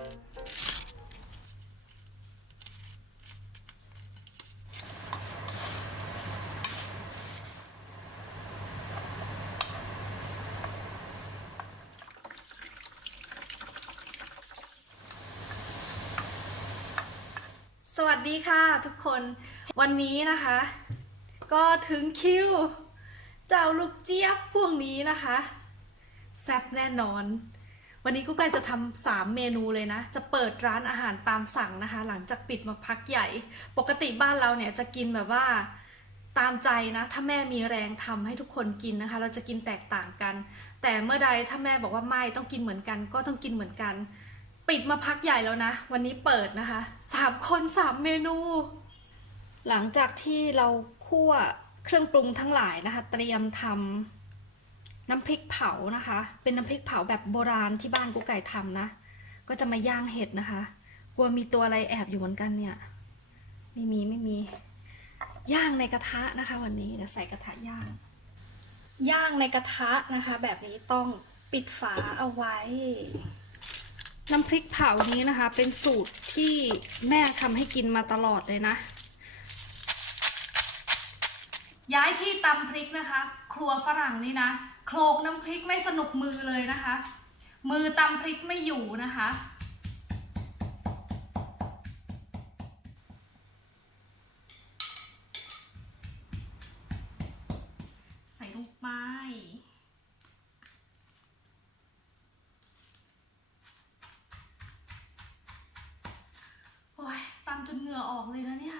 สวัสดีค่ะทุกคนวันนี้นะคะ ก็ถึงคิว เจ้าลูกเจี๊ยบพวกนี้นะคะ แซ่บแน่นอน วันนี้กุ๊กไก่จะทำสามเมนูเลยนะ จะเปิดร้านอาหารตามสั่งนะคะ หลังจากปิดมาพักใหญ่ ปกติบ้านเราเนี่ยจะกินแบบว่าตามใจนะ ถ้าแม่มีแรงทำให้ทุกคนกินนะคะ เราจะกินแตกต่างกัน แต่เมื่อใดถ้าแม่บอกว่าไม่ต้องกินเหมือนกัน ก็ต้องกินเหมือนกัน ปิดมาพักใหญ่แล้วนะ วันนี้เปิดนะคะสามคนสามเมนู หลังจากที่เราคั่วเครื่องปรุงทั้งหลายนะคะ เตรียมทำ น้ำพริกเผานะคะ เป็นน้ำพริกเผาแบบโบราณที่บ้านกูไก่ทำนะ ก็จะมาย่างเห็ดนะคะ กลัวมีตัวอะไรแอบอยู่เหมือนกันเนี่ย ไม่มีไม่มี ย่างในกระทะนะคะ วันนี้เดี๋ยวใส่กระทะย่าง ย่างในกระทะนะคะ แบบนี้ต้องปิดฝาเอาไว้ น้ำพริกเผานี้นะคะ เป็นสูตรที่แม่ทำให้กินมาตลอดเลยนะ ย้ายที่ตำพริกนะคะ ครัวฝรั่งนี่นะโคลกน้ำพริกไม่สนุกมือเลยนะคะ มือตำพริกไม่อยู่นะคะ ใส่ลงไปโอ้ยตำจนเหงื่อออกเลยนะเนี่ย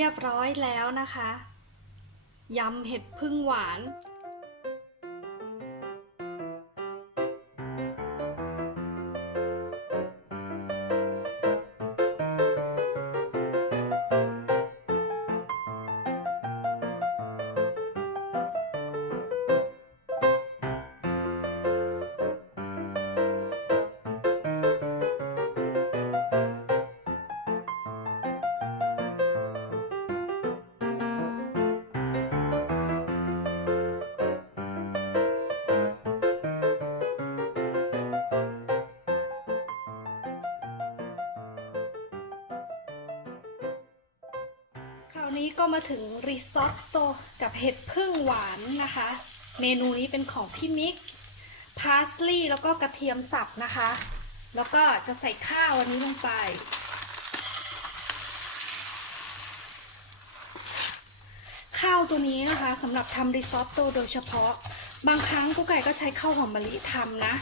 เรียบร้อยแล้วนะคะ ยำเห็ดพึ่งหวานาวนี้ก็มาถึงริซอตโตกับเห็ดพึ่งหวานนะคะ เมนูนี้เป็นของพี่มิก พาสลีย์แล้วก็กระเทียมสับนะคะ แล้วก็จะใส่ข้าวอันนี้ลงไป ข้าวตัวนี้นะคะสำหรับทำริซอตโตโดยเฉพาะ บางครั้งกุ๊กไก่ก็ใช้ข้าวหอมมะลิทำนะ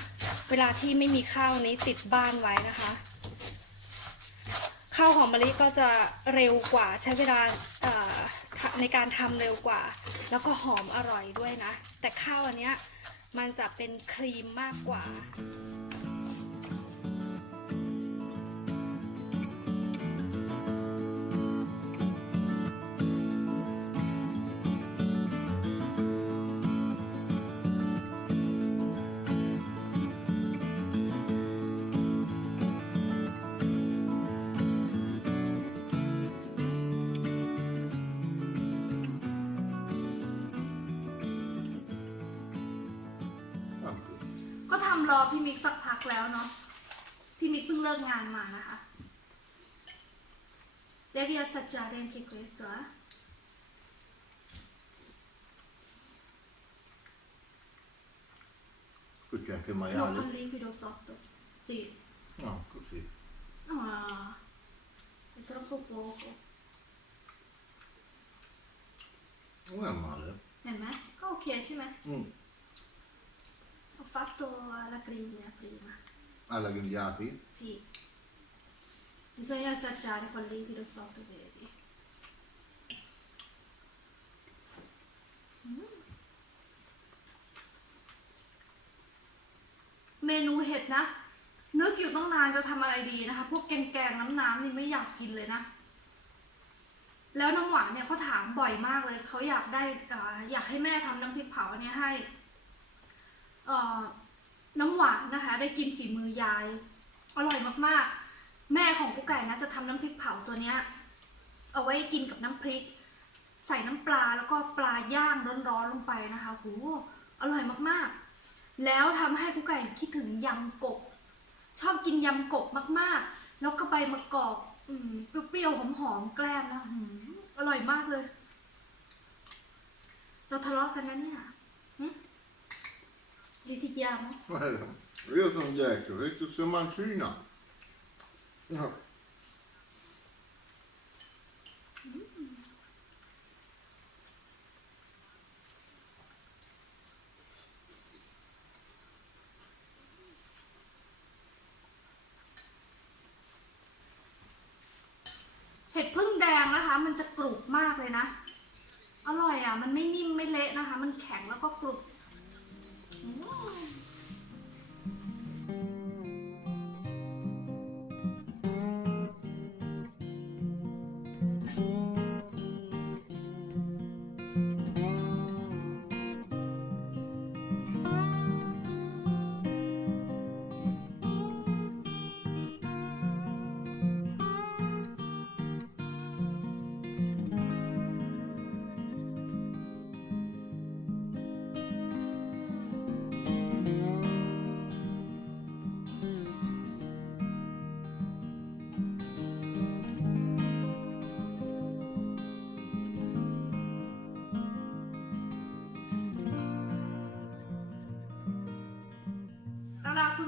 เวลาที่ไม่มีข้าวนี้ติดบ้านไว้นะคะ ข้าวหอมมะลิก็จะเร็วกว่าใช้เวลาในการทำเร็วกว่า แล้วก็หอมอร่อยด้วยนะ แต่ข้าวอันเนี้ยมันจะเป็นครีมมากกว่า รอพี่มิกสักพักแล้วเนาะพี่มิกเพิ่งเลิกงานมานะคะ Devi assaggiare anche questo, eh? Qui c'è anche il No, maiale. con liquido sotto. Sì. No, così. Ah, è troppo poco. Non è male. เห็นไหมก็โอเคใช่ไหม Mm. Ho fatto alla griglia prima. Alla grigliati? Sì. Bisogna assaggiare col liquido sotto, vedi. Mm. เมนูเห็ดนะ นึกอยู่ตั้งนานจะทำอะไรดีนะคะ พวกแกงแกงน้ำน้ำๆนี่ไม่อยากกินเลยนะ แล้วน้ำหวานเนี่ยเขาถามบ่อยมากเลย เขาอยากได้อ่าอยากให้แม่ทำน้ำพริกเผาอันเนี่ยให้เอ่อ น้ำหวานนะคะ ได้กินฝีมือยาย อร่อยมากๆ แม่ของกุ๊กไก่นะจะทำน้ำพริกเผาตัวเนี้ยเอาไว้กินกับน้ำพริก ใส่น้ำปลาแล้วก็ปลาย่างร้อนๆลงไปนะคะโหอร่อยมากๆ แล้วทำให้กุ๊กไก่คิดถึงยำกบ ชอบกินยำกบมากๆ แล้วก็ใบมะกอกเปรี้ยวๆหอมๆแกล้มนะอร่อยมากเลย เราทะเลาะกันนะเนี่ย หึลิติยามะ Io sono detto, ho detto se mancina. Ja. เห็ดพึ่งแดงนะคะ มันจะกรุบมากเลยนะ อร่อยอะ มันไม่นิ่มไม่เละนะคะ มันแข็งแล้วก็กรุบ อื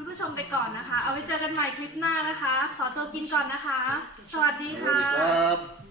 ผู้ชมไปก่อนนะคะ เอาไว้เจอกันใหม่คลิปหน้านะคะ ขอตัวกินก่อนนะคะ สวัสดีค่ะ